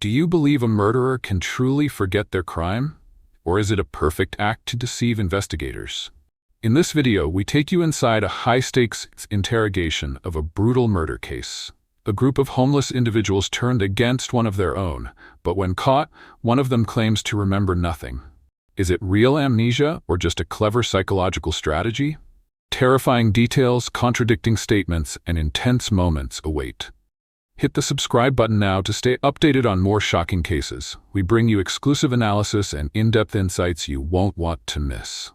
Do you believe a murderer can truly forget their crime? Or is it a perfect act to deceive investigators? In this video, we take you inside a high-stakes interrogation of a brutal murder case. A group of homeless individuals turned against one of their own, but when caught, one of them claims to remember nothing. Is it real amnesia or just a clever psychological strategy? Terrifying details, contradicting statements, and intense moments await. Hit the subscribe button now to stay updated on more shocking cases. We bring you exclusive analysis and in-depth insights you won't want to miss.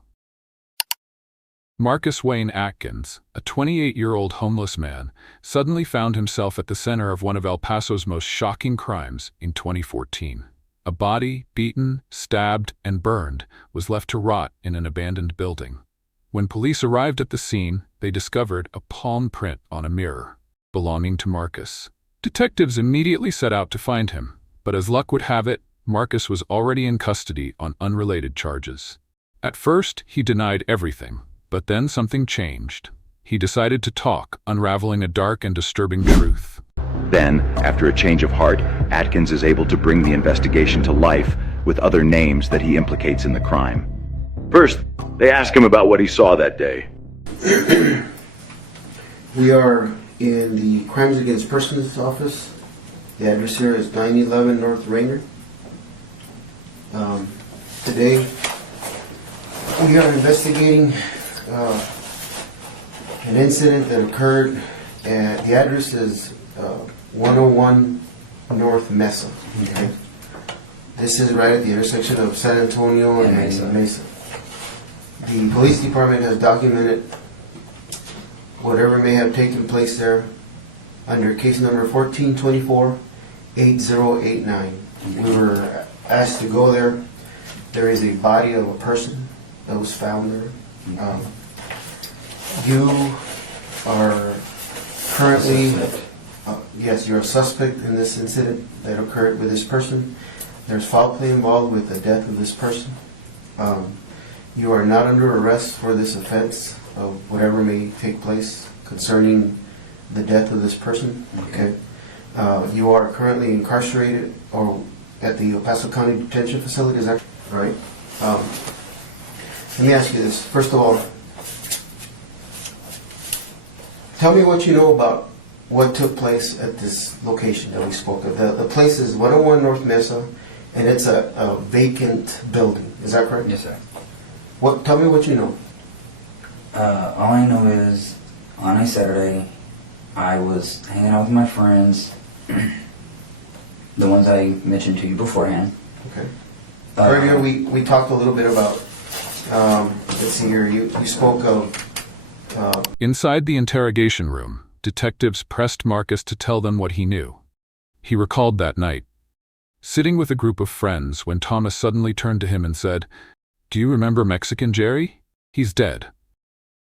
Marcus Wayne Atkins, a 28-year-old homeless man, suddenly found himself at the center of one of El Paso's most shocking crimes in 2014. A body, beaten, stabbed, and burned, was left to rot in an abandoned building. When police arrived at the scene, they discovered a palm print on a mirror belonging to Marcus. Detectives immediately set out to find him, but as luck would have it, Marcus was already in custody on unrelated charges. At first, he denied everything, but then something changed. He decided to talk, unraveling a dark and disturbing truth. Then, after a change of heart, Atkins is able to bring the investigation to life with other names that he implicates in the crime. First, they ask him about what he saw that day. We are in the Crimes Against Persons office. The address here is 911 North Rainer. Today, we are investigating an incident that occurred at, the address is 101 North Mesa. Okay. This is right at the intersection of San Antonio and Mesa. The police department has documented whatever may have taken place there under case number 1424-8089. We were asked to go there. There is a body of a person that was found there. You are currently, yes, you're a suspect in this incident that occurred with this person. There's foul play involved with the death of this person. You are not under arrest for this offense of whatever may take place concerning the death of this person. Okay. You are currently incarcerated or at the El Paso County Detention Facility. Is that right? Let me ask you this. First of all, tell me what you know about what took place at this location that we spoke of. The place is 101 North Mesa, and it's a vacant building. Is that correct? Yes, sir. Tell me what you know. All I know is on a Saturday, I was hanging out with my friends, the ones I mentioned to you beforehand. Okay. Earlier we talked a little bit about, let's see here, you spoke of... Inside the interrogation room, detectives pressed Marcus to tell them what he knew. He recalled that night, sitting with a group of friends when Thomas suddenly turned to him and said, "Do you remember Mexican Jerry? He's dead."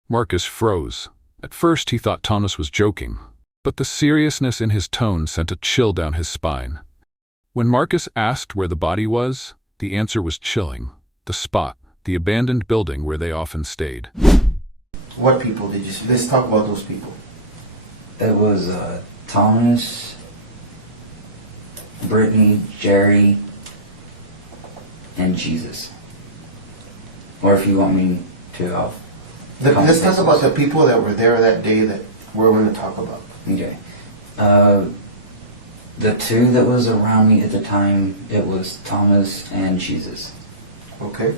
Marcus froze. At first he thought Thomas was joking, but the seriousness in his tone sent a chill down his spine. When Marcus asked where the body was, the answer was chilling. The spot, the abandoned building where they often stayed. What people did you see? Let's talk about those people. It was Thomas, Britney, Jerry, and Jesus. Or if you want me to, Let's talk about the people that were there that day that we're going to talk about. Okay. The two that was around me at the time, it was Thomas and Jesus. Okay.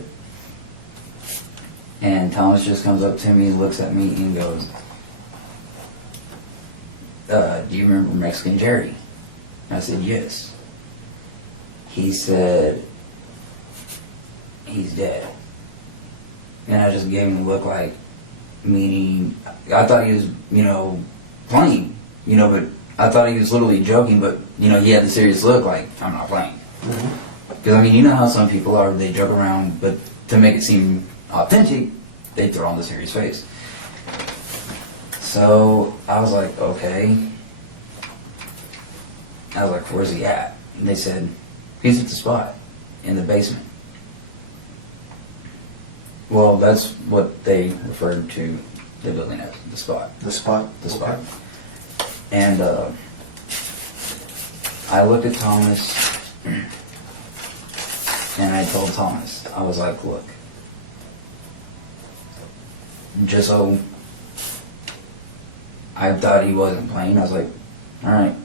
And Thomas just comes up to me, looks at me, and goes, "Do you remember Mexican Jerry?" I said, "Yes." He said, "He's dead." And I just gave him a look like, meaning, I thought he was, playing, but I thought he was literally joking, but, he had the serious look like, I'm not playing. Because, you know how some people are, they joke around, but to make it seem authentic, they throw on the serious face. So, I was like, okay. I was like, where's he at? And they said, he's at the spot, in the basement. Well, that's what they referred to the building as, the spot. The spot? The spot. Okay. And I looked at Thomas, And I told Thomas, I was like, look, just so I thought he wasn't playing, I was like, all right,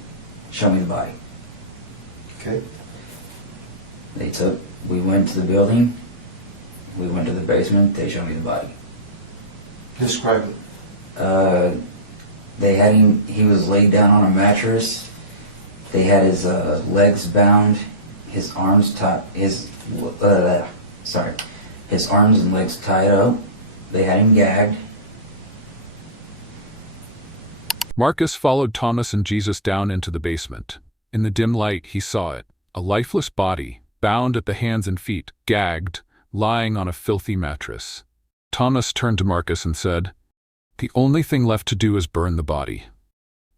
show me the body. Okay. We went to the building, we went to the basement, they showed me the body. Describe it. They had him, he was laid down on a mattress. They had his legs bound, his arms his arms and legs tied up. They had him gagged. Marcus followed Thomas and Jesus down into the basement. In the dim light, he saw it, a lifeless body, bound at the hands and feet, gagged, lying on a filthy mattress. Thomas turned to Marcus and said, "The only thing left to do is burn the body."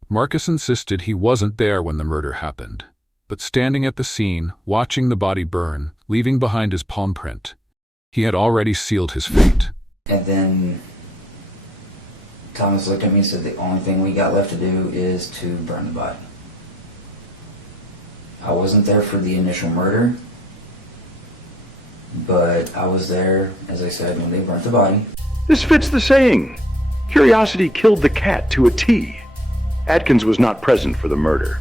Marcus insisted he wasn't there when the murder happened, but standing at the scene, watching the body burn, leaving behind his palm print, he had already sealed his fate. And then Thomas looked at me and said, the only thing we got left to do is to burn the body. I wasn't there for the initial murder, but I was there, as I said, when they burnt the body. This fits the saying. Curiosity killed the cat to a T. Atkins was not present for the murder,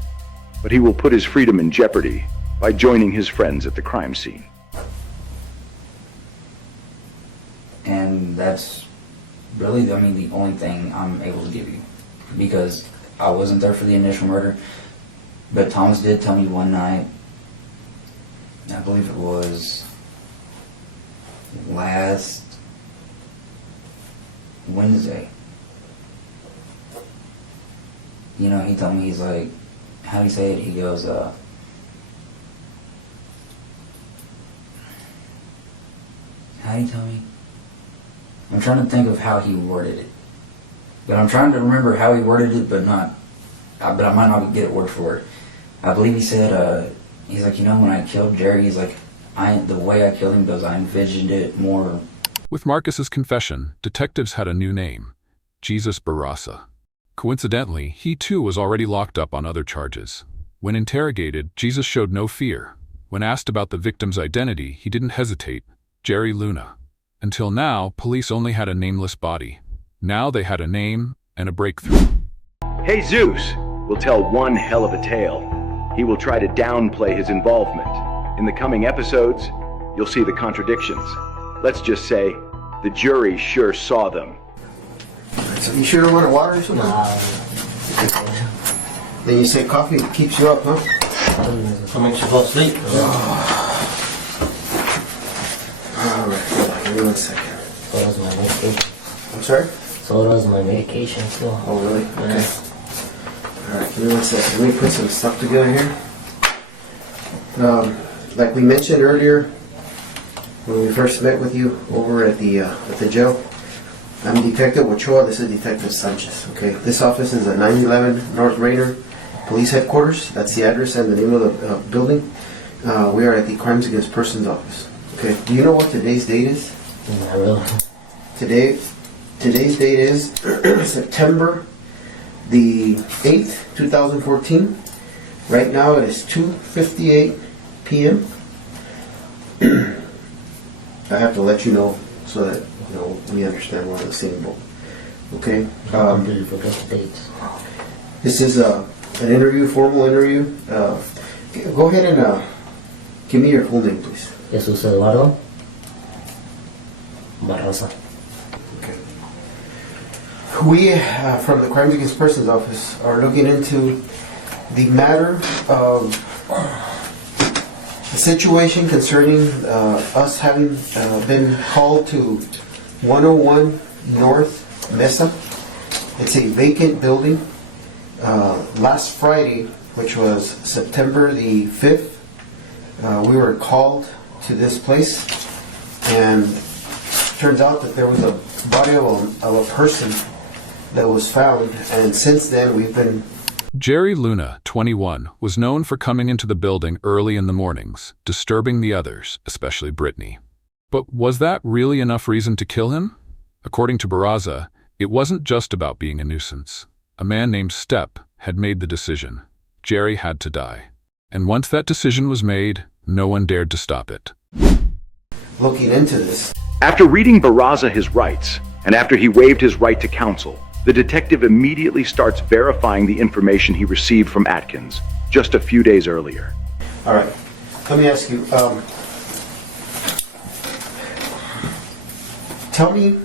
but he will put his freedom in jeopardy by joining his friends at the crime scene. And that's really, the only thing I'm able to give you, because I wasn't there for the initial murder. But Thomas did tell me one night, I believe it was last Wednesday, he told me, he's like, how do you say it? He goes, how do you tell me? I'm trying to think of how he worded it. But I'm trying to remember how he worded it, but I might not get it word for word. I believe he said, he's like, when I killed Jerry, he's like, the way I killed him, because I envisioned it more. With Marcus's confession, detectives had a new name, Jesus Barraza. Coincidentally, he too was already locked up on other charges. When interrogated, Jesus showed no fear. When asked about the victim's identity, he didn't hesitate. Jerry Luna. Until now, police only had a nameless body. Now they had a name and a breakthrough. Jesus will tell one hell of a tale. He will try to downplay his involvement. In the coming episodes, you'll see the contradictions. Let's just say, the jury sure saw them. So you sure don't want water or something? Then you say coffee keeps you up, huh? So makes you fall asleep. All right, give me 1 second. So does my medication. I'm sorry? So does my medication too. Oh, really? Yeah. Okay. All right, give me 1 second. Let me put some stuff together here. Like we mentioned earlier, when we first met with you over at the jail, I'm Detective Ochoa. This is Detective Sanchez. Okay, this office is at 911 North Rainer Police Headquarters. That's the address and the name of the building. We are at the Crimes Against Persons office. Okay, do you know what today's date is? Not really. Today's date is September the 8th, 2014. Right now it is 2:58 p.m. I have to let you know so that we understand we're on the same boat. Okay. Do you forget the dates? This is an interview, formal interview. Go ahead and give me your full name, please. Jesus Eduardo Barraza. Okay. We, from the Crimes Against Persons office, are looking into the matter of the situation concerning us having been called to 101 North Mesa. It's a vacant building. Last Friday, which was September the 5th, we were called to this place, and it turns out that there was a body of a person that was found, and since then we've been... Jerry Luna, 21, was known for coming into the building early in the mornings, disturbing the others, especially Britney. But was that really enough reason to kill him? According to Barraza, it wasn't just about being a nuisance. A man named Stepp had made the decision. Jerry had to die. And once that decision was made, no one dared to stop it. Looking into this, After reading Barraza his rights, and after he waived his right to counsel, the detective immediately starts verifying the information he received from Atkins just a few days earlier. all right, let me ask you, tell me,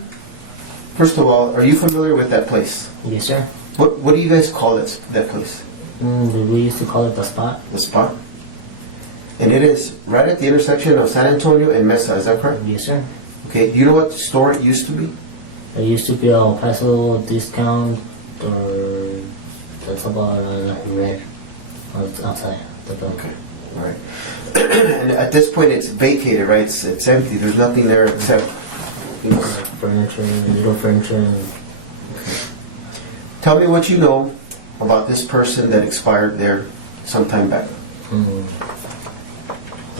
first of all, are you familiar with that place? Yes, sir. What do you guys call that place? We used to call it the spot. The spot? And it is right at the intersection of San Antonio and Mesa, is that correct? Yes, sir. Okay, do you know what store it used to be? There used to be a El Paso discount, or that's about red outside the building. Okay, all right. And at this point, it's vacated, right? It's empty. There's nothing there except, you know. Furniture, little furniture. Tell me what you know about this person that expired there some time back.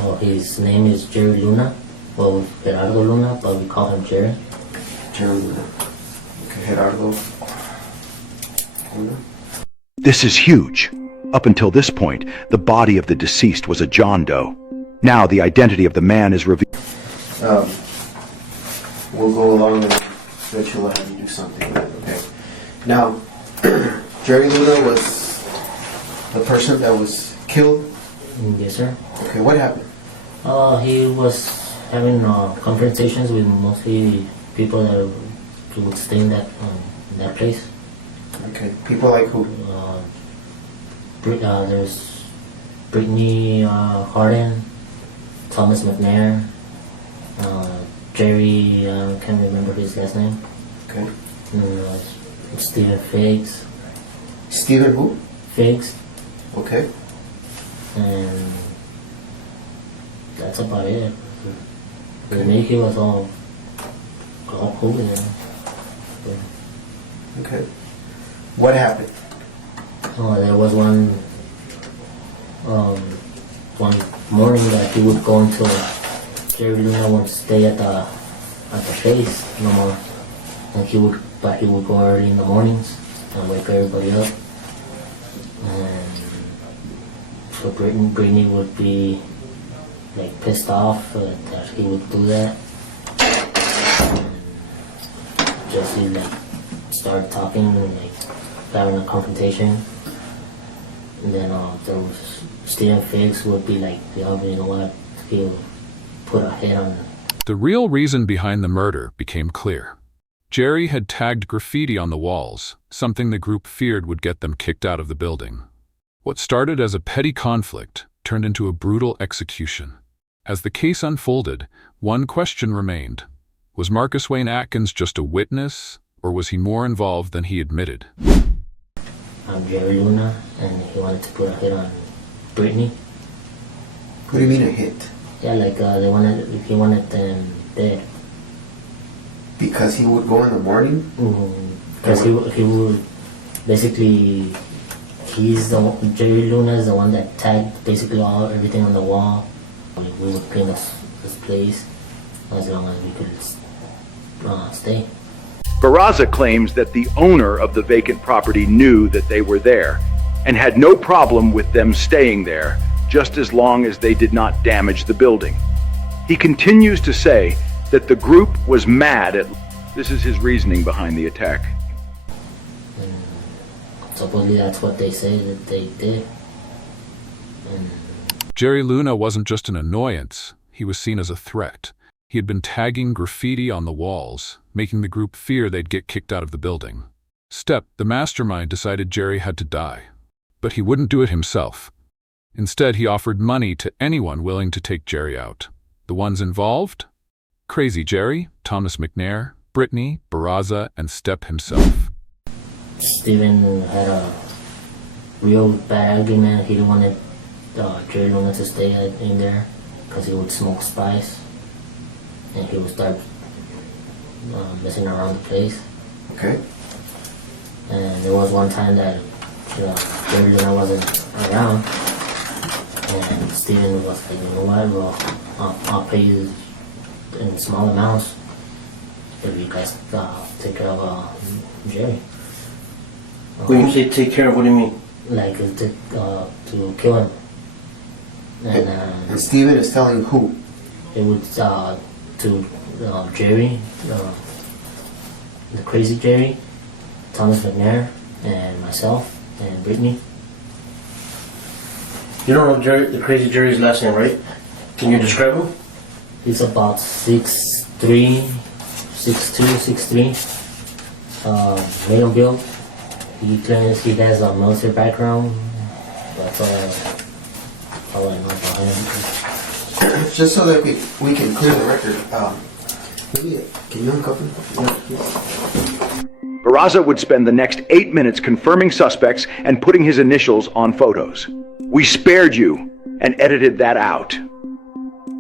Oh, his name is Jerry Luna. Well, Gerardo Luna, but we call him Jerry. Jerry Luna. Okay, Gerardo Luna. This is huge. Up until this point, the body of the deceased was a John Doe. Now the identity of the man is revealed. We'll go along and eventually we'll have you do something with it, okay? Now, Jerry Luna was the person that was killed. Yes, sir. Okay, what happened? He was having confrontations with mostly people that would stay in that place. Okay, people like who? There's Britney Harden, Thomas McNair, Jerry, I can't remember his last name. Okay. Stephen Figs. Stephen who? Figs. Okay. And that's about it. The Mickey was all cool, you know. Okay. What happened? There was one morning that he would go until Jerry Luna would stay at the place no more, and he would go early in the mornings and wake everybody up. And so Britney would be like pissed off that he would do that. And Jesse like started talking and like having a confrontation. And then there was Stephen Figs would be like, yeah, you know what, he'll put a hit on. The real reason behind the murder became clear. Jerry had tagged graffiti on the walls, something the group feared would get them kicked out of the building. What started as a petty conflict turned into a brutal execution. As the case unfolded, one question remained. Was Marcus Wayne Atkins just a witness, or was he more involved than he admitted? I'm Jerry Luna, and he wanted to put a hit on Britney. What do you mean a hit? Yeah, like he wanted them dead. Because he would go in the morning? Because he would basically, Jerry Luna is the one that tagged basically everything on the wall. We would clean this place as long as we could stay. Barraza claims that the owner of the vacant property knew that they were there and had no problem with them staying there just as long as they did not damage the building. He continues to say that the group was mad at... This is his reasoning behind the attack. And supposedly that's what they say that they did. And Jerry Luna wasn't just an annoyance, he was seen as a threat. He had been tagging graffiti on the walls, making the group fear they'd get kicked out of the building. Stepp, the mastermind, decided Jerry had to die. But he wouldn't do it himself. Instead, he offered money to anyone willing to take Jerry out. The ones involved? Crazy Jerry, Thomas McNair, Britney, Barraza, and Stepp himself. Steven had a real bad argument. He didn't want Jerry Luna to stay in there because he would smoke spice and he would start messing around the place. Okay. And there was one time that Jerry Luna wasn't around, and Steven was like, you know what, well, I'll pay you in small amounts if you guys take care of Jerry. When you say take care of, what do you mean? Like to kill him. And Steven is telling who? it was to Jerry, the crazy Jerry, Thomas McNair, and myself, and Britney. You don't know Jerry, the crazy Jerry's last name, right? Can you describe him? He's about 6'3", 6'2", 6'3". Medium build. He claims he has a military background. That's all I know about him. Just so that we can clear the record, maybe, can you uncover? Barraza would spend the next 8 minutes confirming suspects and putting his initials on photos. We spared you and edited that out.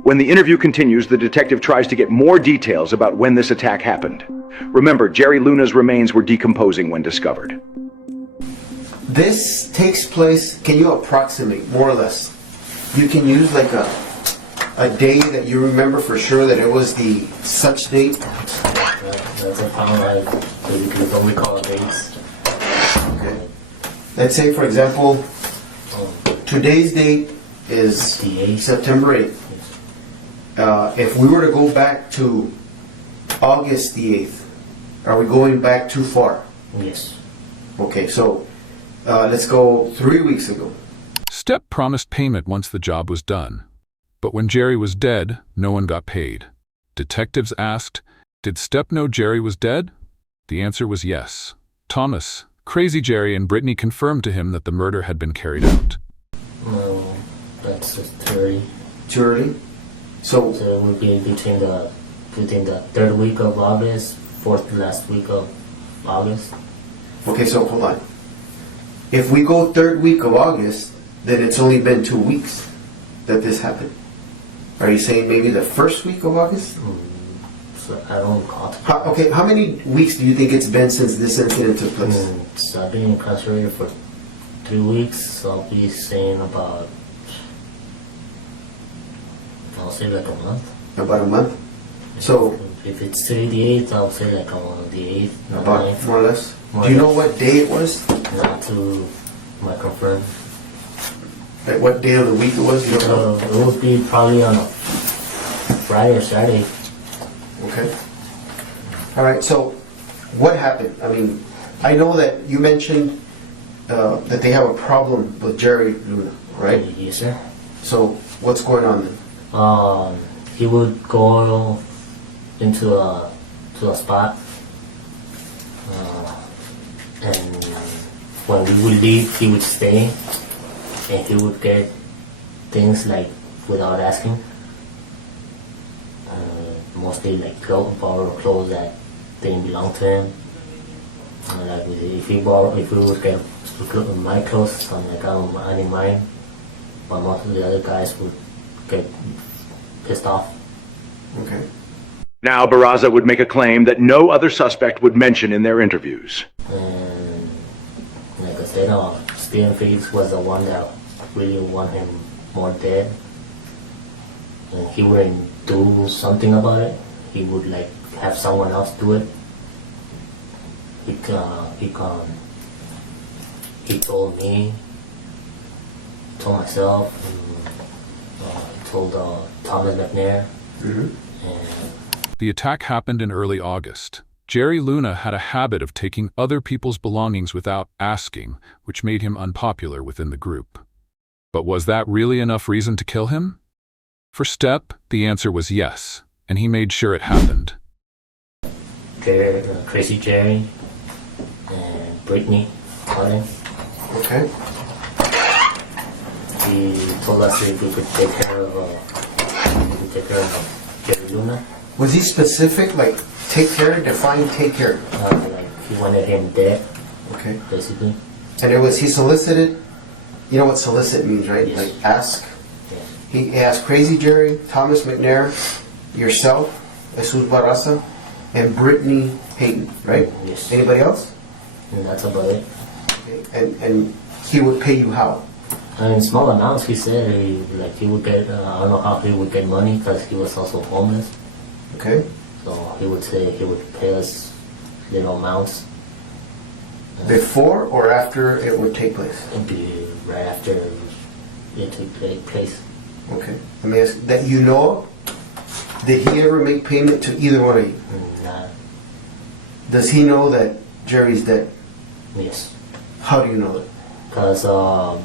When the interview continues, the detective tries to get more details about when this attack happened. Remember, Jerry Luna's remains were decomposing when discovered. This takes place, can you approximate, more or less? You can use like a day that you remember for sure that it was the such date. That's a problem I basically don't recall dates. Okay. Let's say, for example, today's date is The 8th. September 8th. If we were to go back to August the 8th, are we going back too far? Yes. Okay, so let's go 3 weeks ago. Stepp promised payment once the job was done. But when Jerry was dead, no one got paid. Detectives asked, did Stepp know Jerry was dead? The answer was yes. Thomas, Crazy Jerry, and Britney confirmed to him that the murder had been carried out. No, that's just too early. Too early? So, So it would be between the third week of August, fourth last week of August. okay, so hold on. If we go third week of August, then it's only been 2 weeks that this happened. Are you saying maybe the first week of August? So I don't recall. Okay, how many weeks do you think it's been since this incident took place? So I've been incarcerated for 3 weeks, so I'll be saying about, I'll say like a month. About a month? So, If it's today the 8th, I'll say like on the 8th, or about 9th. more or less? More Do you or know less. what day it was? Not to my confirm. Like what day of the week it was? You don't know? It would be probably on a Friday or Saturday. Okay. All right, so what happened? I mean, I know that you mentioned that they have a problem with Jerry Luna, right? Yes, sir. So what's going on then? He would go into a spot, and when we would leave, he would stay, and he would get things like without asking. Mostly like borrow clothes that didn't belong to him. Like if we would get my clothes, I'm like I need mine, but most of the other guys would get pissed off. Okay. Now, Barraza would make a claim that no other suspect would mention in their interviews. And like I said, Steven Felix was the one that really wanted him more dead. And he wouldn't do something about it. He would like have someone else do it. He told me, told myself, he told Thomas McNair. Mm-hmm. And The attack happened in early August. Jerry Luna had a habit of taking other people's belongings without asking, which made him unpopular within the group. But was that really enough reason to kill him? For Stepp, the answer was yes, and he made sure it happened. Crazy Jerry and Britney caught him. Okay. He told us if we could take care of Jerry Luna. Was he specific? Like, take care? Define take care. Like he wanted him dead, Okay. basically. And he solicited? You know what solicit means, right? Yes. Like ask. Yeah. He asked Crazy Jerry, Thomas McNair, yourself, Jesus Barraza, and Britney Payton, right? Yes. Anybody else? And that's about it. Okay. And he would pay you how? In small amounts, he said he would get. I don't know how he would get money because he was also homeless. Okay. So he would say he would pay us little amounts. Before or after it would take place? It'd be right after it took place. Okay. Let me ask that you know of? Did he ever make payment to either one of you? Nah. Does he know that Jerry's dead? Yes. How do you know that? Because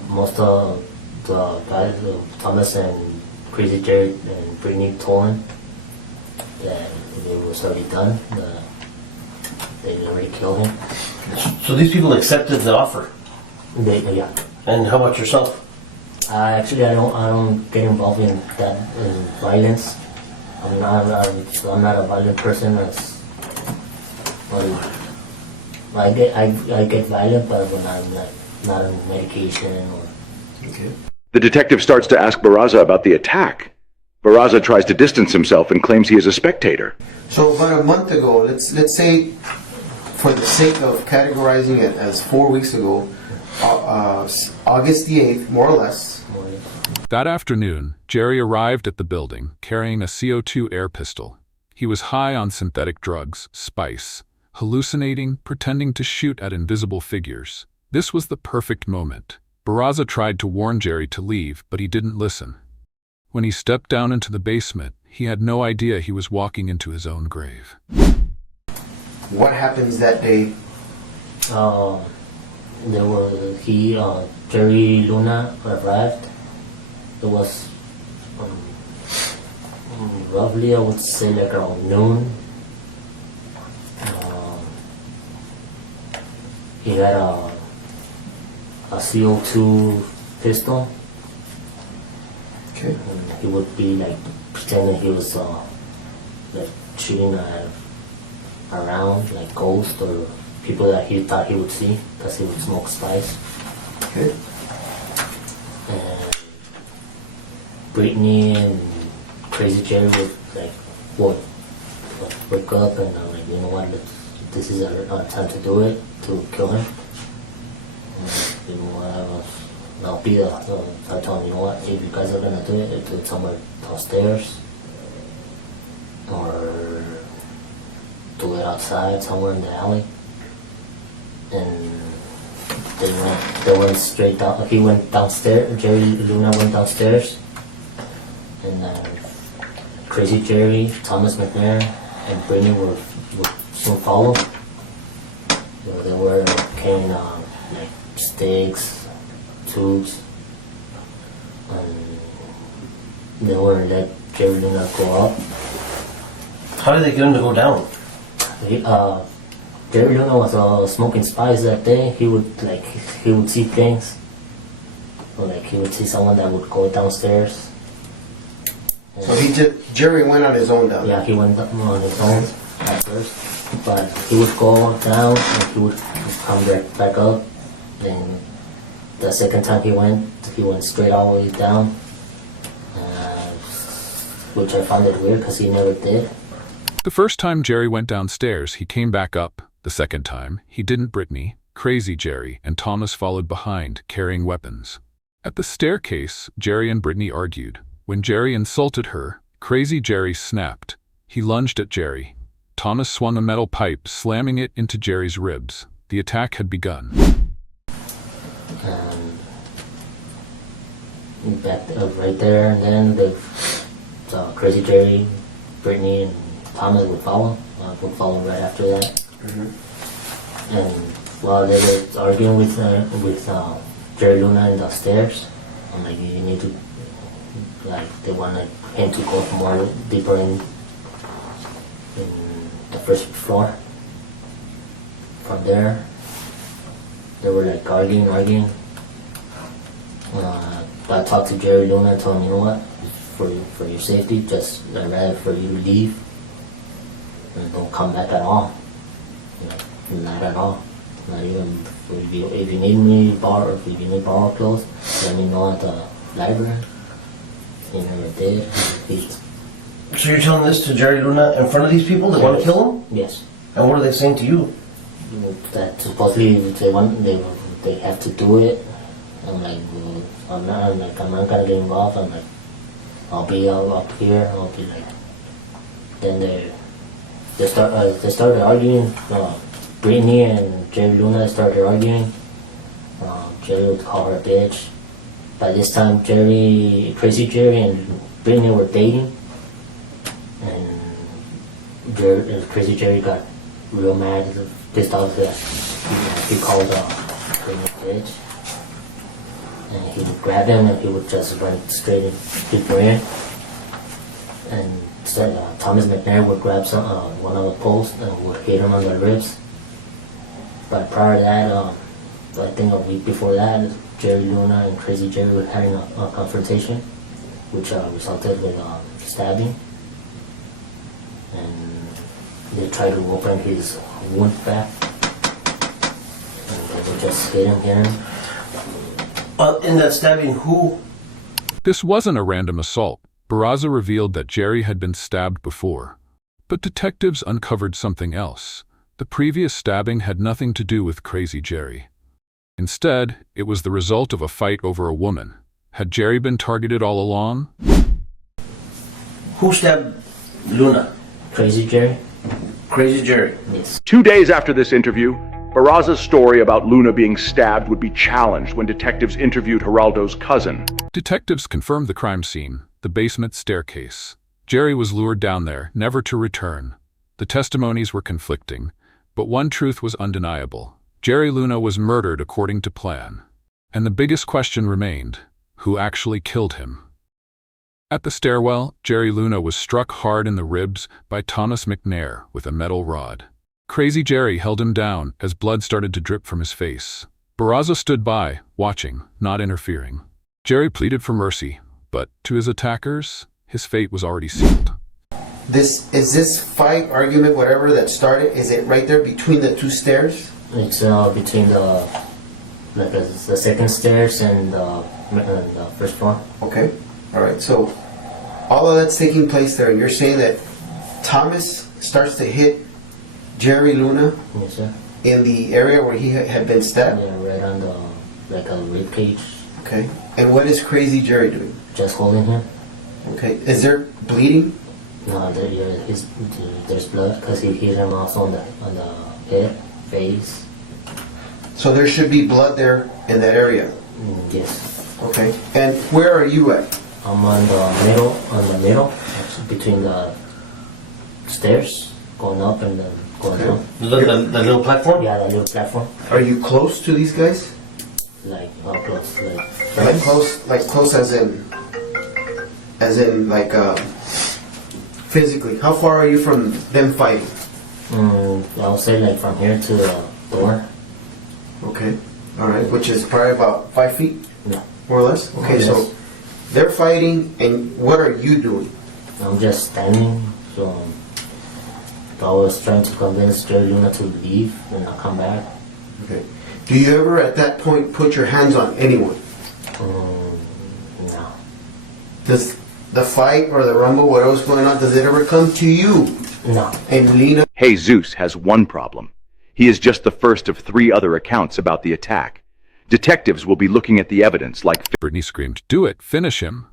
most of the guys, Thomas and Crazy Jerry and Britney told him that it was already done. They already killed him. So these people accepted the offer. Yeah. And how about yourself? Actually, I don't get involved in that violence. I'm not a violent person. I get violent, but when I'm not on medication or. Okay. The detective starts to ask Barraza about the attack. Barraza tries to distance himself and claims he is a spectator. So about a month ago, let's say, for the sake of categorizing it as 4 weeks ago, August the 8th, more or less. That afternoon, Jerry arrived at the building carrying a CO2 air pistol. He was high on synthetic drugs, spice, hallucinating, pretending to shoot at invisible figures. This was the perfect moment. Barraza tried to warn Jerry to leave, but he didn't listen. When he stepped down into the basement, he had no idea he was walking into his own grave. What happens that day? Jerry Luna arrived. It was roughly, I would say, like around noon. He had a CO2 pistol. Okay. And he would be like pretending he was like shooting around like ghosts or people that he thought he would see because he would smoke spice. Okay. And Britney and Crazy Jerry would wake up and I'm like, you know what, this is our time to do it, to kill him. And, you know what, I'll be there. So I told him, you know what, if you guys are gonna do it somewhere downstairs or do it outside somewhere in the alley. And they went straight down. He went downstairs. Jerry Luna went downstairs, and Crazy Jerry, Thomas McNair, and Britney would soon follow. They were carrying like sticks, tubes, and they wouldn't let Jerry Luna go up. How did they get him to go down? Jerry Luna was smoking spice that day. He would see things. Or like he would see someone that would go downstairs. And So Jerry went on his own down. yeah, he went on his own at first, but he would go down and he would come back up. And the second time he went straight all the way down, which I found it weird because he never did. The first time Jerry went downstairs, he came back up. The second time, he didn't. Britney, Crazy Jerry, and Thomas followed behind, carrying weapons. At the staircase, Jerry and Britney argued. When Jerry insulted her, Crazy Jerry snapped. He lunged at Jerry. Thomas swung a metal pipe, slamming it into Jerry's ribs. The attack had begun. Back right there, and then the Crazy Jerry, Britney, and Thomas would follow right after that. Mm-hmm. And while they were arguing with Jerry Luna in the stairs, I'm like, you need to, like, they wanted him to go more deeper in the first floor. From there, they were like arguing. I talked to Jerry Luna and told him, you know what, for your safety, I'd rather for you to leave and don't come back at all. Not at all. Not even if you need me if you need borrow clothes, let me know at the library. You never did. So you're telling this to Jerry Luna in front of these people that want to kill him? Yes. And what are they saying to you? That supposedly they have to do it. I'm like, I'm not gonna get involved. I'm like, I'll be up here. I'll be like. Then they started arguing. Britney and Jerry Luna started arguing. Jerry would call her a bitch. By this time, Crazy Jerry and Britney were dating. And Crazy Jerry got real mad, pissed off that he called Britney bitch. And he would grab him and he would just run straight in his brain. And Thomas McNair would grab one of the poles and would hit him on the ribs. But prior to that, I think a week before that, Jerry Luna and Crazy Jerry were having a confrontation, which resulted with stabbing. And they tried to open his wound back. And they would just hit him. In that stabbing, who? This wasn't a random assault. Barraza revealed that Jerry had been stabbed before. But detectives uncovered something else. The previous stabbing had nothing to do with Crazy Jerry. Instead, it was the result of a fight over a woman. Had Jerry been targeted all along? Who stabbed Luna? Crazy Jerry? Crazy Jerry. Yes. 2 days after this interview, Barraza's story about Luna being stabbed would be challenged when detectives interviewed Geraldo's cousin. Detectives confirmed the crime scene, the basement staircase. Jerry was lured down there, never to return. The testimonies were conflicting, but one truth was undeniable. Jerry Luna was murdered according to plan. And the biggest question remained: who actually killed him? At the stairwell, Jerry Luna was struck hard in the ribs by Thomas McNair with a metal rod. Crazy Jerry held him down as blood started to drip from his face. Barraza stood by, watching, not interfering. Jerry pleaded for mercy, but to his attackers, his fate was already sealed. This fight, argument, whatever that started, is it right there between the two stairs? It's between the second stairs and the first floor. Okay, all right. So all of that's taking place there, and you're saying that Thomas starts to hit Jerry Luna Yes, sir. in the area where he had been stabbed? Yeah, right on the a rib cage. Okay. And what is Crazy Jerry doing? Just holding him. Okay. Is there bleeding? No, there's blood because he hit him also on the head, face. So there should be blood there in that area. Yes. Okay. And where are you at? I'm on the middle, actually, between the stairs, going up and then going Okay. down. The little platform? Yeah, the little platform. Are you close to these guys? Like, how close? Like close as in like physically. How far are you from them fighting? I'll say like from here to the door. Okay. All right. Which is probably about 5 feet, No, more or less. Okay. Yes. So they're fighting, and what are you doing? I'm just standing. So I was trying to convince Jerry Luna to leave and not come back. Okay. Do you ever at that point put your hands on anyone? No. Does the fight or the rumble, what was going on, does it ever come to you No. and Lena? Jesus has one problem. He is just the first of 3 other accounts about the attack. Detectives will be looking at the evidence like... Britney screamed, "Do it, finish him."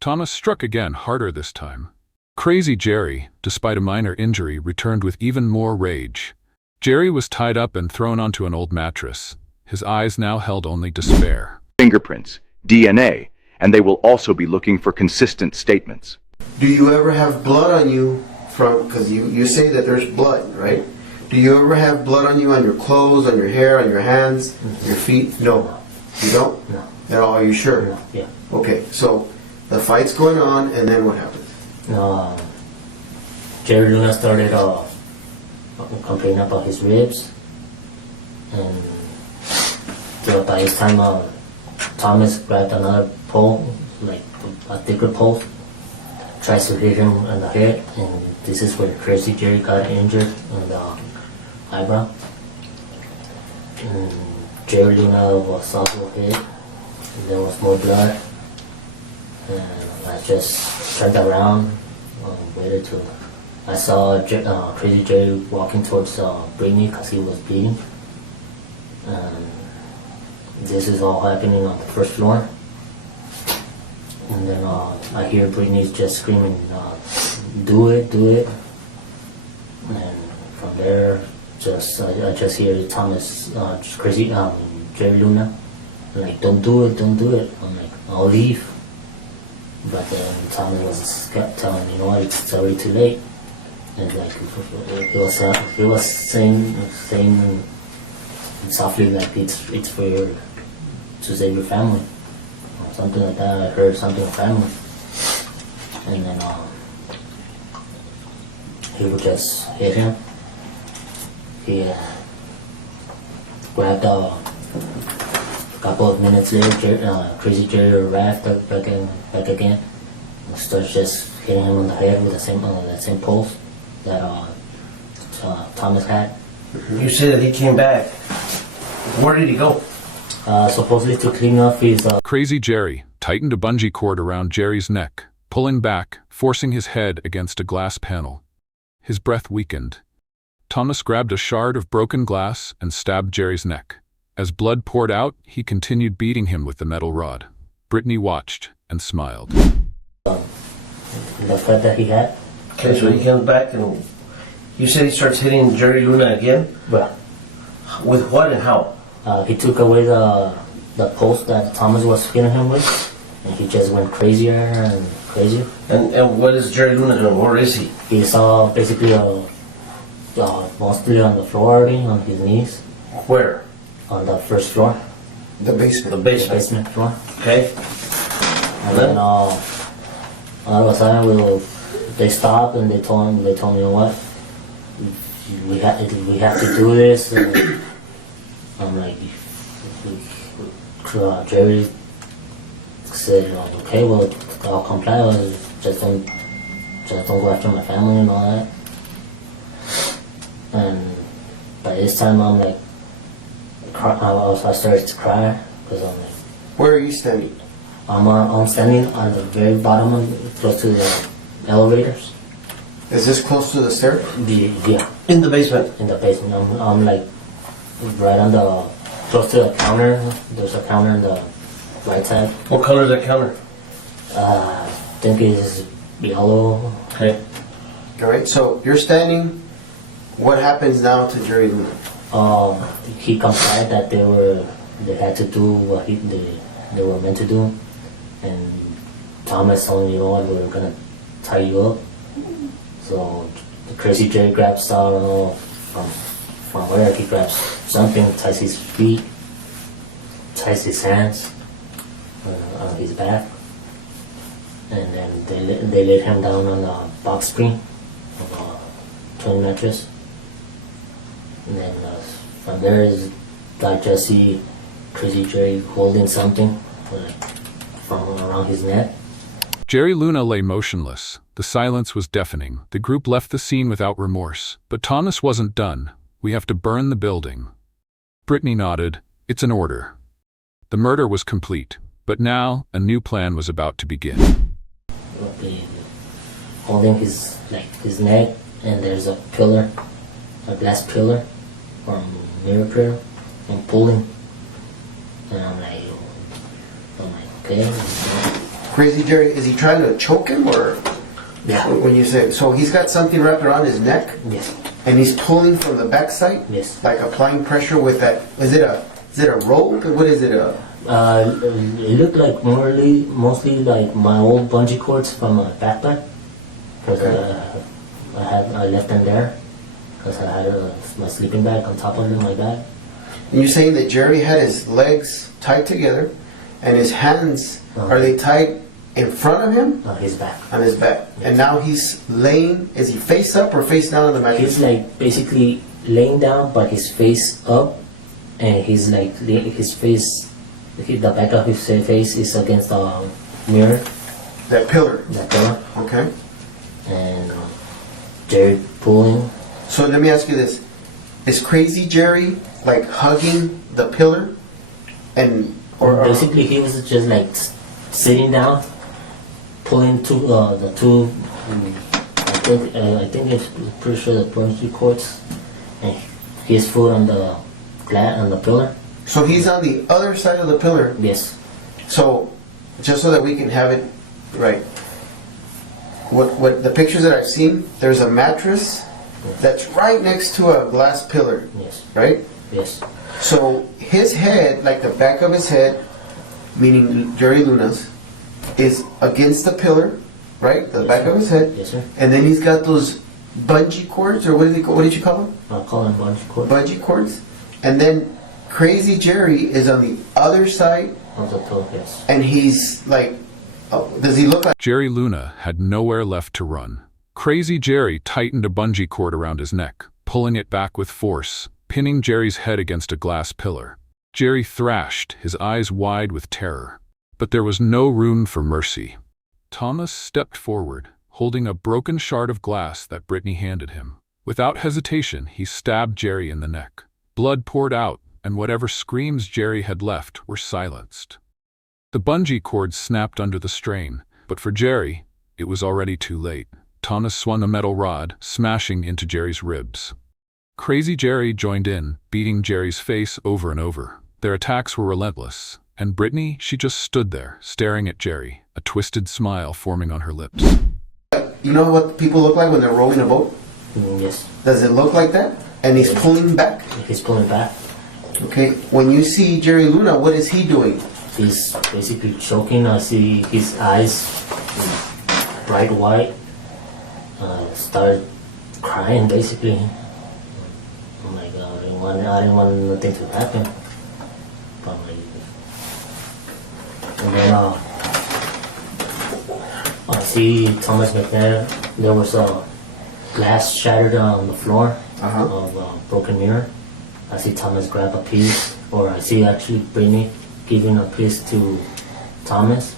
Thomas struck again, harder this time. Crazy Jerry, despite a minor injury, returned with even more rage. Jerry was tied up and thrown onto an old mattress. His eyes now held only despair. fingerprints, DNA, and they will also be looking for consistent statements. Do you ever have blood on you from, because you say that there's blood, right? Do you ever have blood on you on your clothes, on your hair, on your hands, your feet? No. You don't? No. At all? Are you sure? No. Yeah. Okay, so the fight's going on, and then what happens? Jerry Luna started complaining about his ribs, and by this time Thomas grabbed another pole, like a thicker pole, tries to hit him on the head, and this is where Crazy Jerry got injured in the eyebrow. And Jerry Luna was also hit, and there was more blood, and I just turned around, waited to. I saw Crazy Jerry walking towards Britney because he was bleeding. And this is all happening on the first floor. And then I hear Britney just screaming, "Do it, do it!" And from there, I just hear Thomas, Jerry Luna, like, "Don't do it, don't do it." I'm like, "I'll leave." But then Thomas was telling me, "You know what? It's already too late." And like he was saying softly like it's for to save your family or something like that. I heard something family, and then he would just hit him. He grabbed a couple of minutes later. Crazy Jerry arrived back again. And starts just hitting him on the head with that same post that Thomas had. You said that he came back. Where did he go? Supposedly to clean off his. Crazy Jerry tightened a bungee cord around Jerry's neck, pulling back, forcing his head against a glass panel. His breath weakened. Thomas grabbed a shard of broken glass and stabbed Jerry's neck. As blood poured out, he continued beating him with the metal rod. Britney watched and smiled. The cut that he had. Okay, so he comes back and you said he starts hitting Jerry Luna again? Well, With what and how? he took away the post that Thomas was hitting him with, and he just went crazier and crazier. And what is Jerry Luna doing? Where is he? He saw basically mostly on the floor already, on his knees, Where? on the first floor, The basement. The the basement. basement floor. Okay. And then all of a sudden they stopped and they told me, you know what, we have to do this. And I'm like, Jerry said, okay, well, I'll comply. Just don't go after my family and all that. And by this time, I'm like, I started to cry because I'm like, Where are you standing? I'm standing on the very bottom, close to the elevators. Is this close to the stair? Yeah, In the basement. in the basement. I'm like right on the close to the counter. There's a counter on the right side. What color is that counter? I think it's yellow. Okay. All right. So you're standing. What happens now to Jerry Luna? He complied that they had to do what they were meant to do, and Thomas told him, you know what, we're gonna tie you up. So the crazy Jerry grabs, I don't know from where, he grabs something, ties his feet, ties his hands on his back, and then they laid him down on a box spring of a twin mattress. And then from there is I just see Crazy Jerry holding something from around his neck. Jerry Luna lay motionless. The silence was deafening. The group left the scene without remorse. But Thomas wasn't done. We have to burn the building. Britney nodded. It's an order. The murder was complete. But now, a new plan was about to begin. Holding his neck, and there's a pillar, a glass pillar, or mirror pillar, and pulling. And I'm like, okay. Crazy Jerry, is he trying to choke him or? Yeah. When you say, so he's got something wrapped around his neck Yes. and he's pulling from the backside? Yes. Like applying pressure with that, is it a rope? What is it? It looked like mostly like my old bungee cords from my backpack, because I left them there because I had my sleeping bag on top of it, my bag. And you're saying that Jerry had his legs tied together and his hands, are they tied in front of him? On his back. On his back. And now he's laying, is he face up or face down on the mattress? He's like basically laying down, but his face up, and he's like his face, the back of his face is against the mirror. That pillar. That pillar. Okay. And Jerry pulling. So let me ask you this. Is Crazy Jerry like hugging the pillar? And or Basically he was just like sitting down, pulling the two. I think it's pretty sure the bungee cords, and his foot on the pillar. So he's on the other side of the pillar. Yes. So just so that we can have it right. What the pictures that I've seen, there's a mattress that's right next to a glass pillar. Yes. Right? Yes. So his head, like the back of his head, meaning Jerry Luna's, is against the pillar, right? The back of his head. Yes, sir. And then he's got those bungee cords, or what did you call them? I call them bungee cord. Bungee cords. And then Crazy Jerry is on the other side, On the toe, yes. and he's like, does he look like? Jerry Luna had nowhere left to run. Crazy Jerry tightened a bungee cord around his neck, pulling it back with force, pinning Jerry's head against a glass pillar. Jerry thrashed, his eyes wide with terror. But there was no room for mercy. Thomas stepped forward, holding a broken shard of glass that Britney handed him. Without hesitation, he stabbed Jerry in the neck. Blood poured out, and whatever screams Jerry had left were silenced. The bungee cord snapped under the strain, but for Jerry, it was already too late. Thomas swung a metal rod, smashing into Jerry's ribs. Crazy Jerry joined in, beating Jerry's face over and over. Their attacks were relentless, and Britney, she just stood there, staring at Jerry, a twisted smile forming on her lips. You know what people look like when they're rowing a boat? Yes. Does it look like that? And he's pulling back? He's pulling back. Okay, when you see Jerry Luna, what is he doing? He's basically choking. I see his eyes bright white. Started crying basically. I'm like, I didn't want nothing to happen. But like, and then I see Thomas McNair. There was a glass shattered on the floor of a broken mirror. I see Thomas grab a piece, or I see actually Britney giving a piece to Thomas,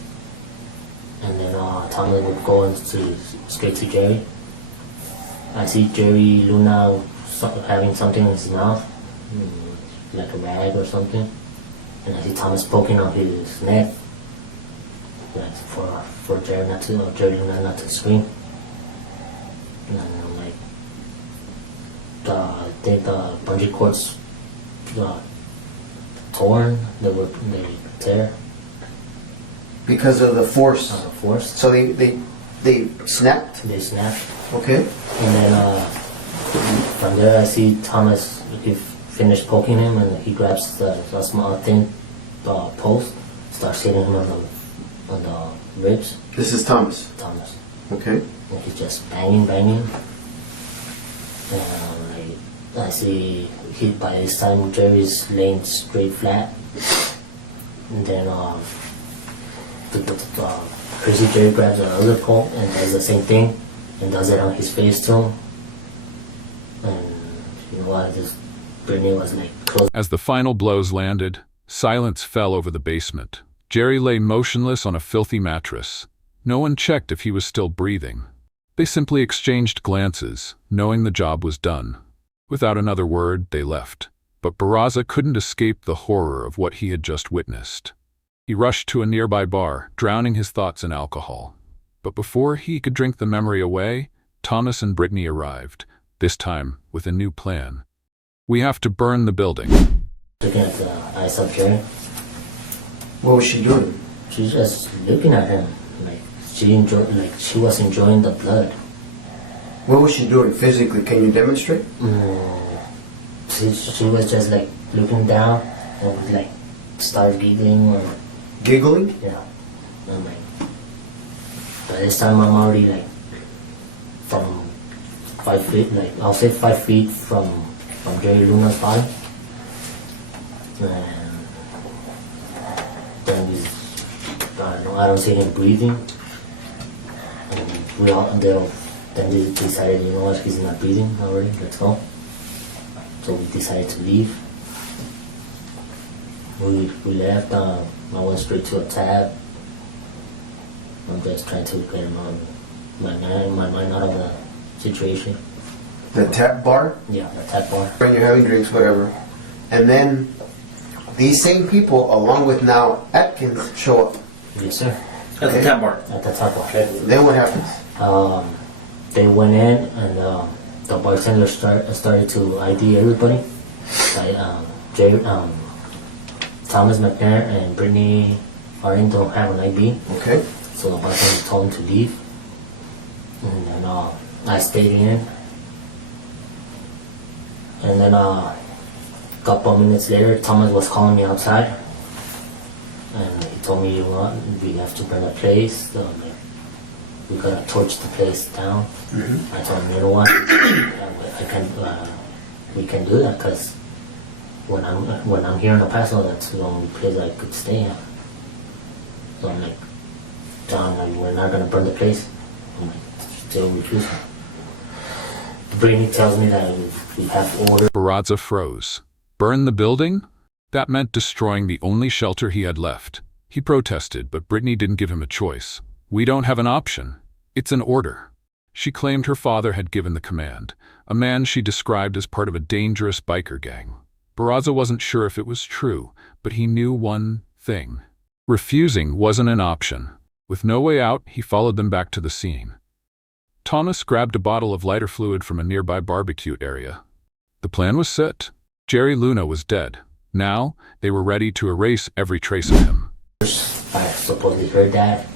and then Thomas would go straight to Jerry. I see Jerry Luna having something in his mouth, like a rag or something, and I see Thomas poking on his neck, like for Jerry Luna not to scream. And I'm like, I think the bungee cords torn. They tear. Because of the force. Force. So they snapped? They snapped. Okay. And then from there I see Thomas, he finished poking him, and he grabs the small thin post, starts hitting him on the ribs. This is Thomas. Thomas. Okay. And he's just banging. And I see by this time Jerry's laying straight flat. And then Crazy Jerry grabs another pole and does the same thing, and does it on his face too. And you know what, Britney was like close. As the final blows landed, silence fell over the basement. Jerry lay motionless on a filthy mattress. No one checked if he was still breathing. They simply exchanged glances, knowing the job was done. Without another word, they left. But Barraza couldn't escape the horror of what he had just witnessed. He rushed to a nearby bar, drowning his thoughts in alcohol. But before he could drink the memory away, Thomas and Britney arrived, this time with a new plan. We have to burn the building. Looking at the eyes of Jerry. What was she doing? She's just looking at him, like she was enjoying the blood. What was she doing physically? Can you demonstrate? She was just like looking down and would like start giggling or Giggling? yeah. I'm like, by this time I'm already like from 5 feet, like I'll say 5 feet from Jerry Luna's body. And then I don't see him breathing. And then they decided, you know what, he's not breathing already, let's go. So we decided to leave. We left, I went straight to a tab. I'm just trying to get him on my mind out of the situation. The tap bar? Yeah, the tap bar. When you're having drinks, whatever. And then these same people, along with now Atkins, show up. Yes, sir. At the tap bar. At the tap bar. Then what happens? They went in, and the bartender started to ID everybody. Thomas McNair and Britney don't have an ID. Okay. So the bartender told him to leave. And then I stayed in. And then a couple of minutes later, Thomas was calling me outside. And he told me, you know what, we have to burn the place. So I'm like, we gotta torch the place down. I told him, you know what, we can do that because when I'm here in El Paso, that's the only place I could stay at. So I'm like, John, we're not gonna burn the place. I'm like, still refusing. Britney tells me that we have order. Barraza froze. Burn the building? That meant destroying the only shelter he had left. He protested, but Britney didn't give him a choice. We don't have an option. It's an order. She claimed her father had given the command, a man she described as part of a dangerous biker gang. Barraza wasn't sure if it was true, but he knew one thing. Refusing wasn't an option. With no way out, he followed them back to the scene. Thomas grabbed a bottle of lighter fluid from a nearby barbecue area. The plan was set. Jerry Luna was dead. Now, they were ready to erase every trace of him. I supposedly heard that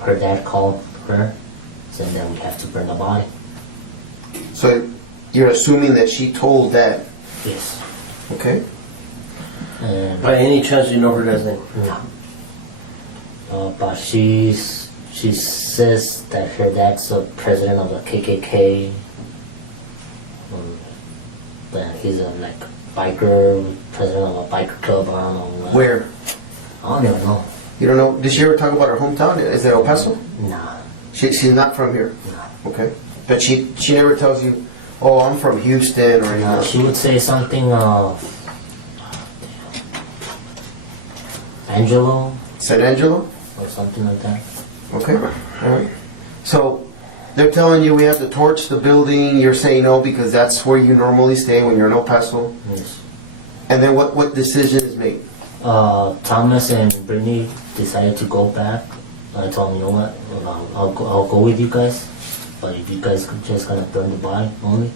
her dad called her, so then we have to burn the body. So you're assuming that she told Dad? Yes. Okay. And By any chance, you know her dad's name? no. But she says that her dad's the president of the KKK. That he's a biker, president of a biker club. I don't know what. Where? I don't even know. You don't know? Did she ever talk about her hometown? Is that El Paso? Nah. She's not from here? Nah. Okay. But she never tells you, oh, I'm from Houston or anything? She would say something Angelo San Angelo? or something like that. Okay. All right. So they're telling you we have to torch the building. You're saying no because that's where you normally stay when you're in El Paso. Yes. And then what decision is made? Thomas and Britney decided to go back. I told them, you know what, I'll go with you guys, but if you guys just gonna burn the body only.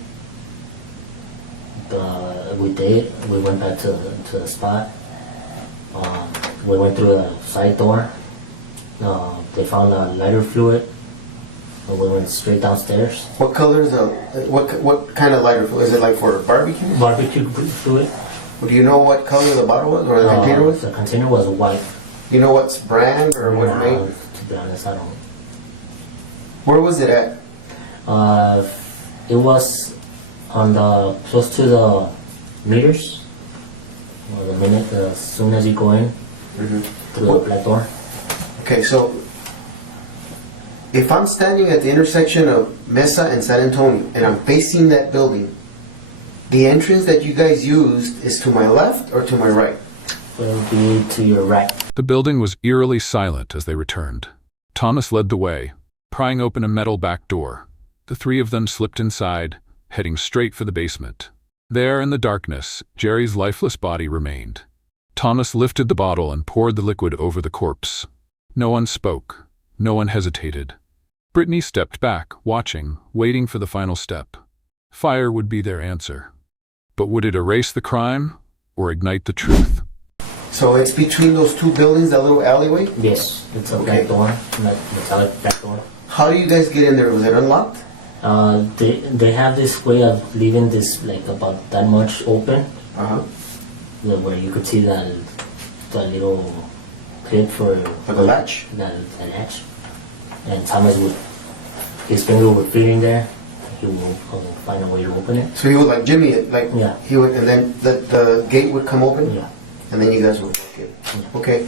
We did. We went back to the spot. We went through a side door. They found a lighter fluid. And we went straight downstairs. What color is what kind of lighter fluid? Is it like for barbecue? Barbecue fluid. Do you know what color the bottle was or the container was? The container was white. You know what's brand or what Nah, made? to be honest, I don't. Where was it at? It was on the close to the meters. Or the minute as soon as you go in through the black door. Okay, so if I'm standing at the intersection of Mesa and San Antonio and I'm facing that building, the entrance that you guys used is to my left or to my right? Will be to your right. The building was eerily silent as they returned. Thomas led the way, prying open a metal back door. The three of them slipped inside, heading straight for the basement. There in the darkness, Jerry's lifeless body remained. Thomas lifted the bottle and poured the liquid over the corpse. No one spoke. No one hesitated. Britney stepped back, watching, waiting for the final step. Fire would be their answer. But would it erase the crime or ignite the truth? So it's between those two buildings, that little alleyway? Yes, it's a Okay. back door, metallic back door. How do you guys get in there? Was it unlocked? They have this way of leaving this about that much open, Uh-huh. where you could see that little clip for Like a latch? that latch. And Thomas his finger would fit in there. He will find a way to open it. So he would like jimmy it, like Yeah. he would, and then the gate would come open? Yeah. And then you guys would walk in. Yeah. Okay.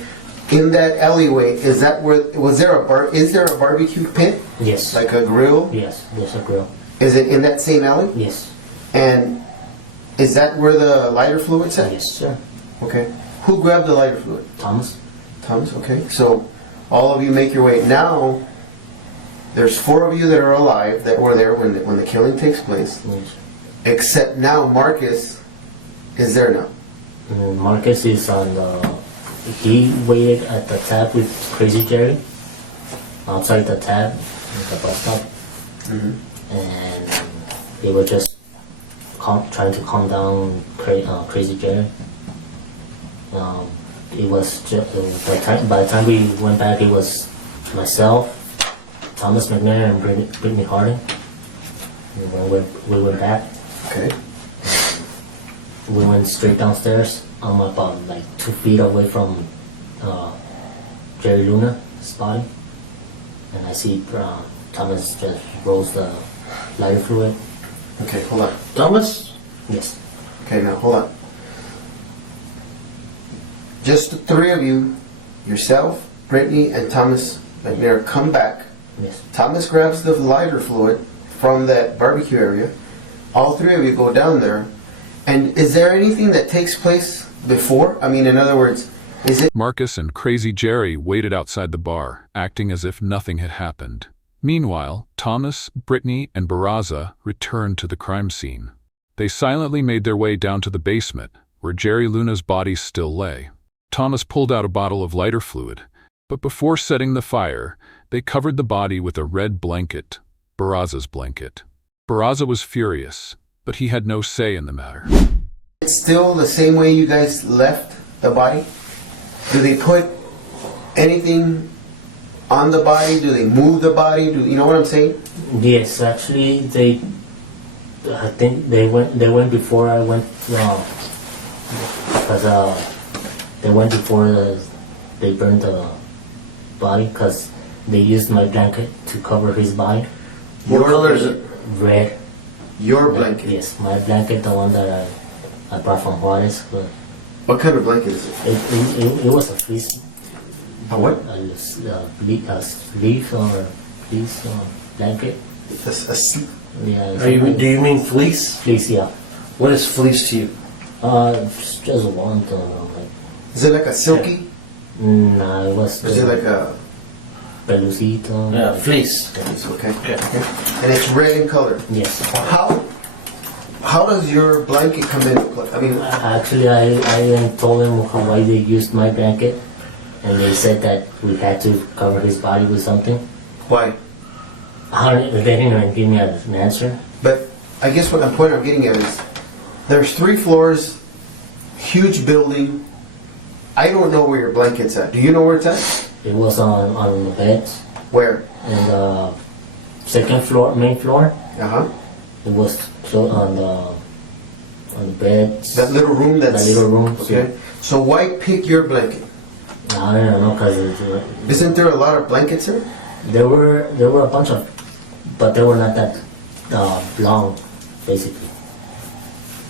In that alleyway, is there a barbecue pit? Yes. Like a grill? Yes, there's a grill. Is it in that same alley? Yes. And is that where the lighter fluid's at? Yes, sir. Okay. Who grabbed the lighter fluid? Thomas. Thomas, okay. So all of you make your way. Now, there's 4 of you that are alive that were there when the killing takes place. Yes. Except now Marcus is there now. Marcus is on he waited at the tab with Crazy Jerry outside the tab at the bus stop. And they were just trying to calm down Crazy Jerry. It was just, by the time we went back, it was myself, Thomas McNair, and Britney Harding. We went back. Okay. We went straight downstairs. I'm about 2 feet away from Jerry Luna's body. and I see Thomas just rolls the lighter fluid. Okay, hold on. Thomas? Yes. Okay, now hold on. Just the three of you, yourself, Britney, and Thomas McNair, come back. Yes. Thomas grabs the lighter fluid from that barbecue area. All three of you go down there. And is there anything that takes place before? I mean, in other words, is it... Marcus and Crazy Jerry waited outside the bar, acting as if nothing had happened. Meanwhile, Thomas, Britney, and Barraza returned to the crime scene. They silently made their way down to the basement, where Jerry Luna's body still lay. Thomas pulled out a bottle of lighter fluid, but before setting the fire, they covered the body with a red blanket, Barraza's blanket. Barraza was furious, but he had no say in the matter. It's still the same way you guys left the body? Do they put anything on the body? Do they move the body? Do you know what I'm saying? Yes, actually, I think they went before I went, because they went before they burned the body, because they used my blanket to cover his body. What color is it? Red. Your blanket? Yes, my blanket, the one that I brought from Juarez. But What kind of blanket is it? it was a fleece. A what? A sleeve or fleece blanket. Yeah. Do you mean fleece? Fleece? Yeah. What is fleece to you? It's just one thing. Is it like a silky? No, it was. Or is it like a... Pelucito. Yeah, fleece. It's okay. Okay. And it's red in color. Yes. How does your blanket come into play? I mean, Actually, I told them why they used my blanket, and they said that we had to cover his body with something. why? They didn't even give me an answer. But I guess what the point I'm getting at is, there's 3 floors, huge building. I don't know where your blanket's at. Do you know where it's at? It was on the beds, Where? and the second floor, main floor. Uh-huh. It was on the beds. That little room that's... That little room. Okay. So why pick your blanket? I don't know, because Isn't there a lot of blankets here? there were a bunch of, but they were not that long, basically.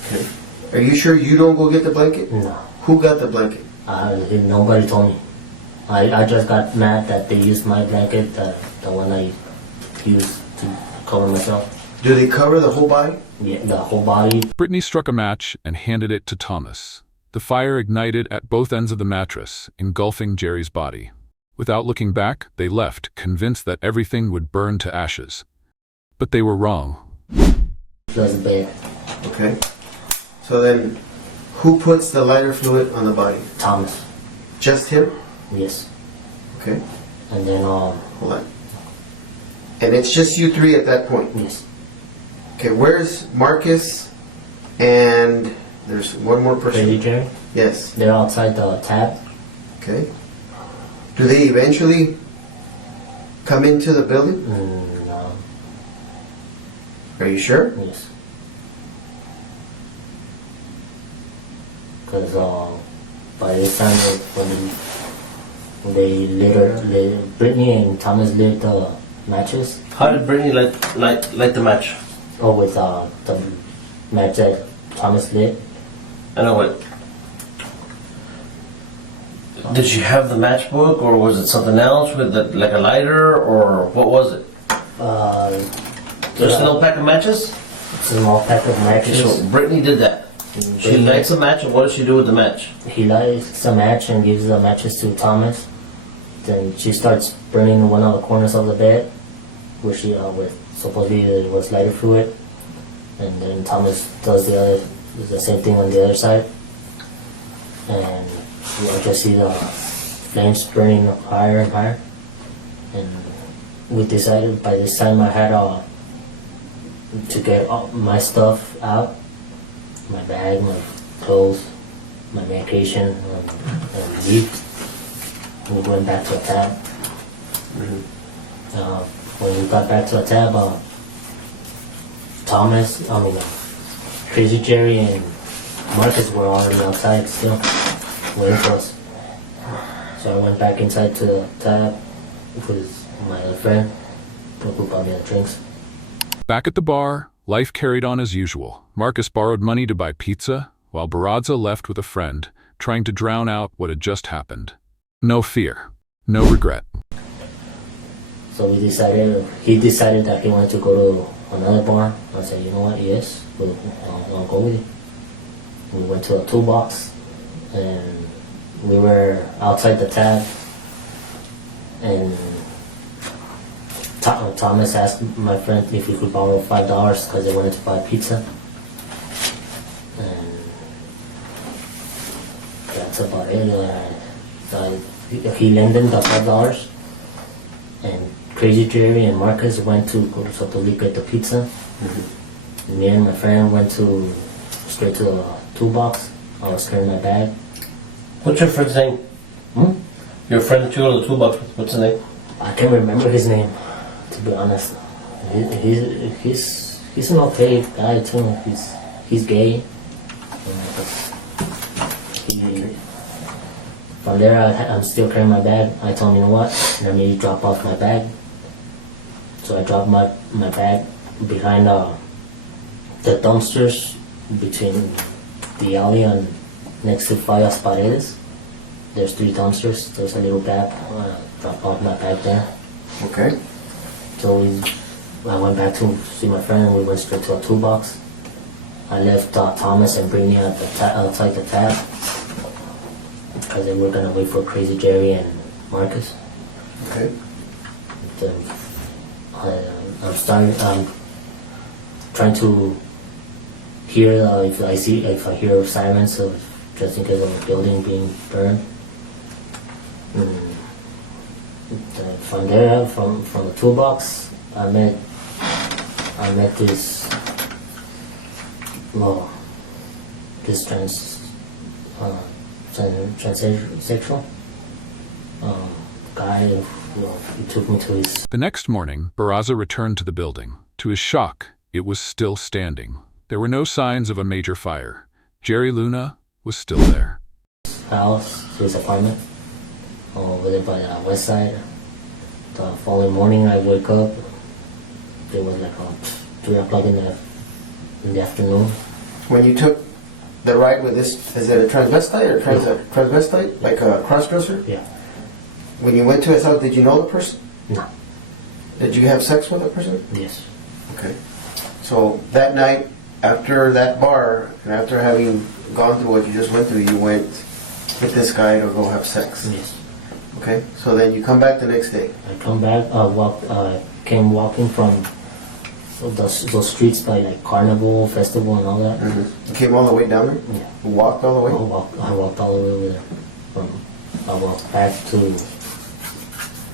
Okay. Are you sure you don't go get the blanket? No. Who got the blanket? Nobody told me. I just got mad that they used my blanket, the one I used to cover myself. Do they cover the whole body? Yeah, the whole body. Britney struck a match and handed it to Thomas. The fire ignited at both ends of the mattress, engulfing Jerry's body. Without looking back, they left, convinced that everything would burn to ashes. But they were wrong. It was bad. Okay. So then, who puts the lighter fluid on the body? Thomas. Just him? Yes. Okay. And then Hold on. And it's just you 3 at that point? yes. Okay, where's Marcus and there's one more person? Crazy Jerry. Yes. They're outside the tab. Okay. Do they eventually come into the building? No. Are you sure? Yes. Because by this time, when they Britney and Thomas lit the matches. How did Britney light the match? Oh, with the match that Thomas lit. I know what. Did she have the matchbook, or was it something else with like a lighter, or what was it? Just a little pack of matches? It's a small pack of matches. So Britney did that. She lights a match, and what does she do with the match? He lights a match and gives the matches to Thomas. Then she starts burning one of the corners of the bed, where she with supposedly it was lighter fluid. And then Thomas does the same thing on the other side. And I just see the flames burning higher and higher. And we decided by this time I had to get all my stuff out, my bag, my clothes, my medication, and leave. We went back to a tab. When we got back to a tab, Crazy Jerry and Marcus were already outside still, waiting for us. So I went back inside to the tab with my other friend who bought me the drinks. Back at the bar, life carried on as usual. Marcus borrowed money to buy pizza, while Barraza left with a friend, trying to drown out what had just happened. No fear, no regret. So he decided that he wanted to go to another bar. I said, you know what, yes, I'll go with you. We went to a toolbox, and we were outside the tab, and Thomas asked my friend if he could borrow $5 because they wanted to buy pizza. And that's about it. He lent them the $5, and Crazy Jerry and Marcus went to go to Sotoli get the pizza. Me and my friend went straight to the toolbox. I was carrying my bag. What's your friend's name? Your friend that you go to the toolbox with, what's his name? I can't remember his name, to be honest. He's an okay guy too. He's gay. From there, I'm still carrying my bag. I told him, you know what? Let me drop off my bag. So I dropped my bag behind the dumpsters between the alley and next to Fallas Paredes. There's 3 dumpsters. There's a little gap. Drop off my bag there. Okay. So I went back to see my friend, and we went straight to a toolbox. I left Thomas and Britney outside the tab because they were gonna wait for Crazy Jerry and Marcus. Okay. Then I'm trying to hear if I hear sirens, just in case of a building being burned. From there, from the toolbox, I met this transsexual guy. He took me to his. The next morning, Barraza returned to the building. To his shock, it was still standing. There were no signs of a major fire. Jerry Luna was still there. House, his apartment, over there by the west side. The following morning, I wake up. It was like 3 o'clock in the afternoon. When you took the ride with this, is it a transvestite or transvestite, like a crossdresser? Yeah. When you went to his house, did you know the person? No. Did you have sex with the person? Yes. Okay. So that night, after that bar, and after having gone through what you just went through, you went with this guy to go have sex. Yes. Okay. So then you come back the next day. I come back. Came walking from those streets by like Carnival Festival and all that. You came all the way down there. Yeah. You walked all the way. I walked all the way over there. I walked back to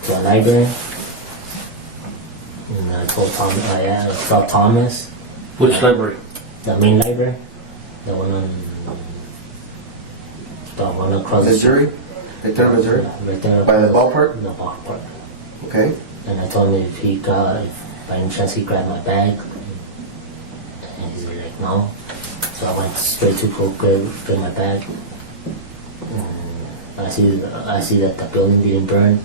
a library, and I told I saw Thomas. Which library? The main library, the one across the Missouri? Right there in Missouri? Yeah, right there. By the ballpark? The ballpark. Okay. And I told him if by any chance he grabbed my bag, and he's like, no. So I went straight to go get my bag. And I see that the building didn't burn.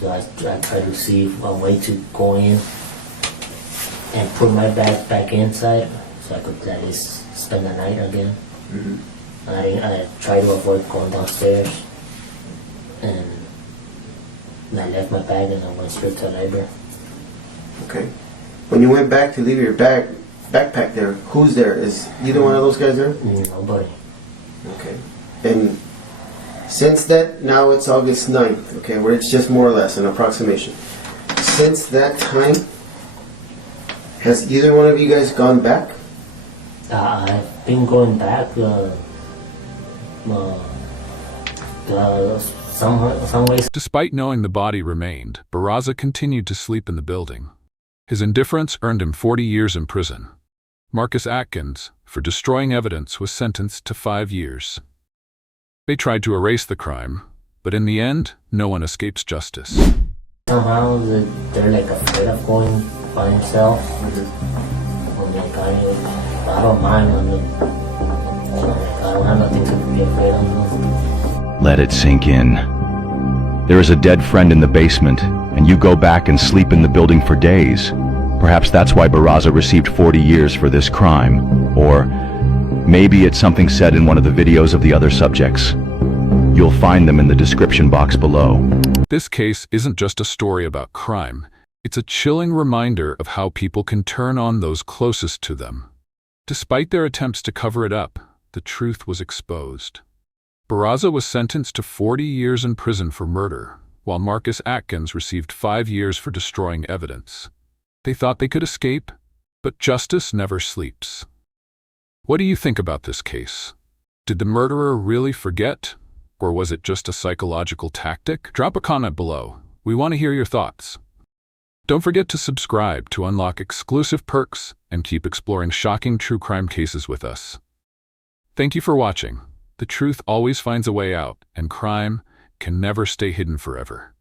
So I tried to see a way to go in and put my bag back inside, so I could at least spend the night again. I tried to avoid going downstairs, and I left my bag and I went straight to the library. Okay. When you went back to leave your backpack there, who's there? Is either one of those guys there? Nobody. Okay. And since that, now it's August 9th, okay, where it's just more or less an approximation. Since that time, has either one of you guys gone back? I've been going back some ways. Despite knowing the body remained, Barraza continued to sleep in the building. His indifference earned him 40 years in prison. Marcus Atkins, for destroying evidence, was sentenced to 5 years. They tried to erase the crime, but in the end, no one escapes justice. Somehow they're like afraid of going by themselves. I don't mind. I don't have nothing to be afraid of. Let it sink in. There is a dead friend in the basement, and you go back and sleep in the building for days. Perhaps that's why Barraza received 40 years for this crime. Or maybe it's something said in one of the videos of the other subjects. You'll find them in the description box below. This case isn't just a story about crime. It's a chilling reminder of how people can turn on those closest to them. Despite their attempts to cover it up, the truth was exposed. Barraza was sentenced to 40 years in prison for murder, while Marcus Atkins received 5 years for destroying evidence. They thought they could escape, but justice never sleeps. What do you think about this case? Did the murderer really forget, or was it just a psychological tactic? Drop a comment below. We want to hear your thoughts. Don't forget to subscribe to unlock exclusive perks and keep exploring shocking true crime cases with us. Thank you for watching. The truth always finds a way out, and crime can never stay hidden forever.